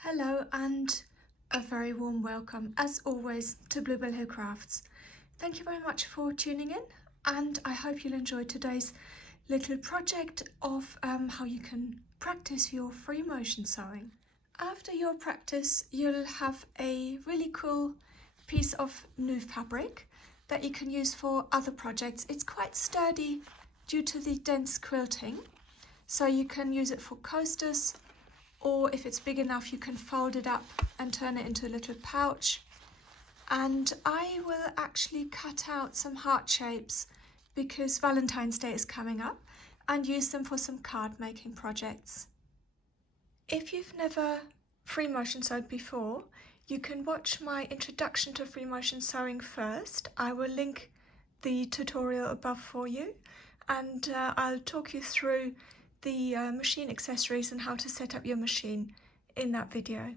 Hello and a very warm welcome, as always, to Bluebell Hill Crafts. Thank you very much for tuning in, and I hope you'll enjoy today's little project of how you can practice your free motion sewing. After your practice, you'll have a really cool piece of new fabric that you can use for other projects. It's quite sturdy due to the dense quilting, so you can use it for coasters, or if it's big enough you can fold it up and turn it into a little pouch. And I will actually cut out some heart shapes because Valentine's Day is coming up, and use them for some card making projects. If you've never free motion sewed before, you can watch my introduction to free motion sewing first. I will link the tutorial above for you, and I'll talk you through the machine accessories and how to set up your machine in that video.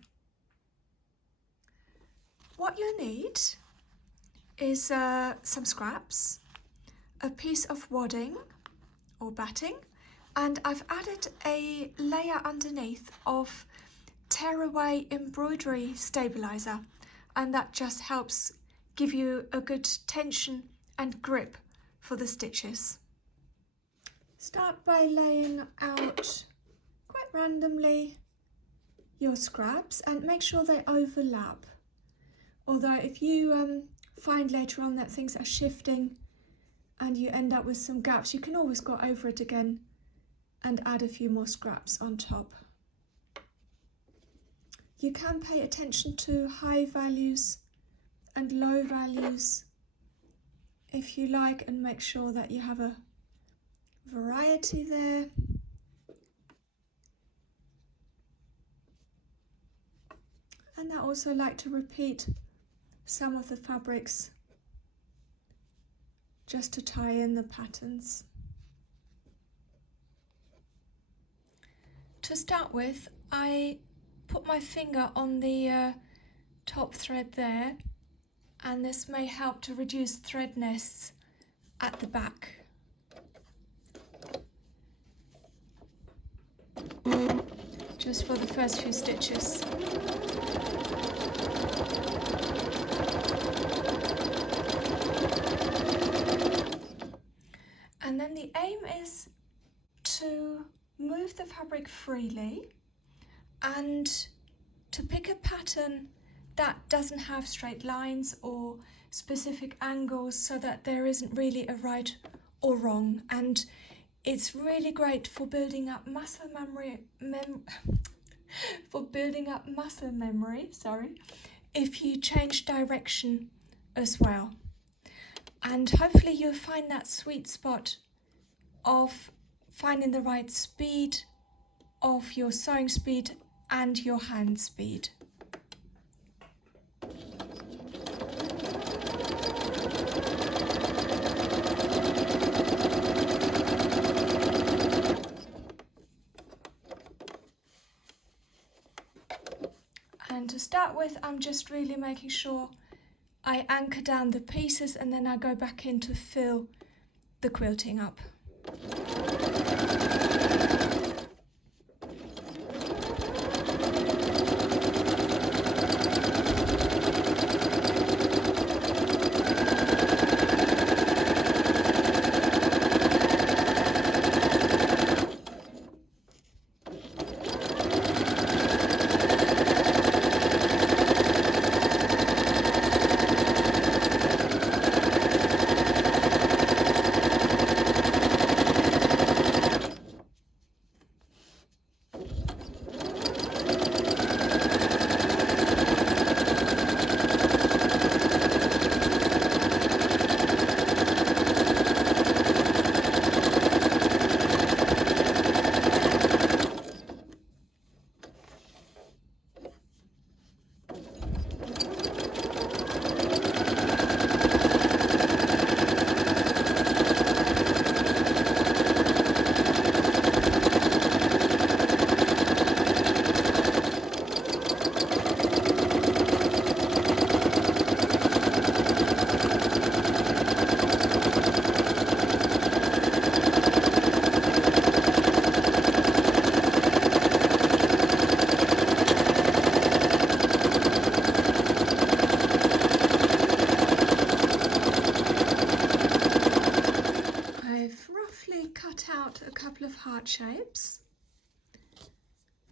What you'll need is some scraps, a piece of wadding or batting, and I've added a layer underneath of tearaway embroidery stabilizer, and that just helps give you a good tension and grip for the stitches. Start by laying out quite randomly your scraps and make sure they overlap. Although if you find later on that things are shifting and you end up with some gaps, you can always go over it again and add a few more scraps on top. You can pay attention to high values and low values if you like, and make sure that you have a variety there. And I also like to repeat some of the fabrics just to tie in the patterns. To start with, I put my finger on the top thread there, and this may help to reduce thread nests at the back. Just for the first few stitches. And then the aim is to move the fabric freely and to pick a pattern that doesn't have straight lines or specific angles, so that there isn't really a right or wrong. And it's really great for building up muscle memory, if you change direction as well. And hopefully you'll find that sweet spot of finding the right speed of your sewing speed and your hand speed. And to start with, I'm just really making sure I anchor down the pieces, and then I go back in to fill the quilting up. cut out a couple of heart shapes,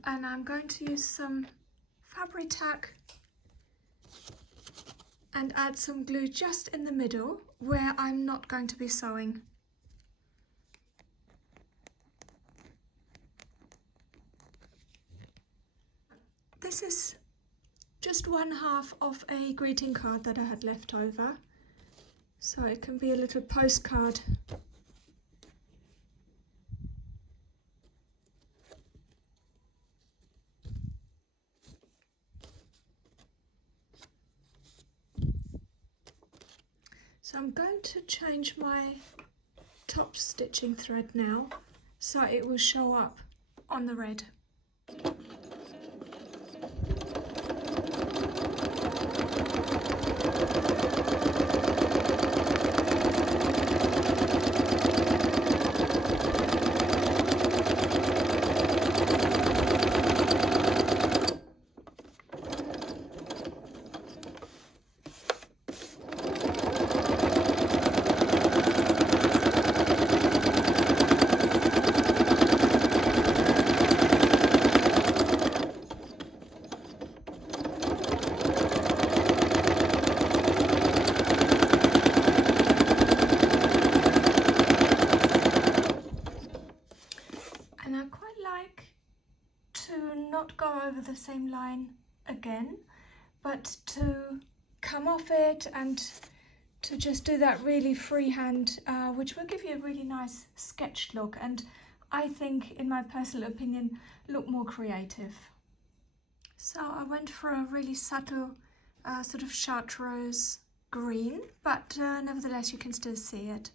and I'm going to use some fabric tack and add some glue just in the middle where I'm not going to be sewing. This is just one half of a greeting card that I had left over, so it can be a little postcard. So I'm going to change my top stitching thread now so it will show up on the red. And I quite like to not go over the same line again, but to come off it and to just do that really freehand, which will give you a really nice sketched look, and I think, in my personal opinion, look more creative. So I went for a really subtle sort of chartreuse green, but nevertheless you can still see it.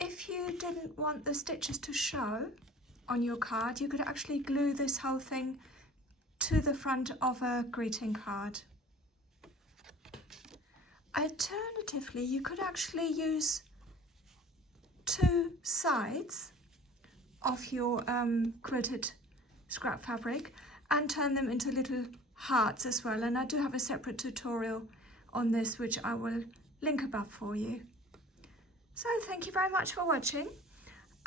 If you didn't want the stitches to show on your card, you could actually glue this whole thing to the front of a greeting card. Alternatively, you could actually use two sides of your quilted scrap fabric and turn them into little hearts as well, and I do have a separate tutorial on this which I will link above for you. So thank you very much for watching,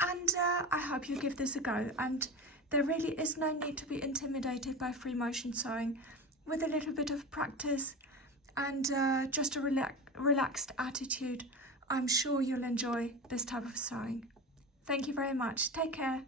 and I hope you give this a go, and there really is no need to be intimidated by free motion sewing. With a little bit of practice and just a relaxed attitude, I'm sure you'll enjoy this type of sewing. Thank you very much. Take care.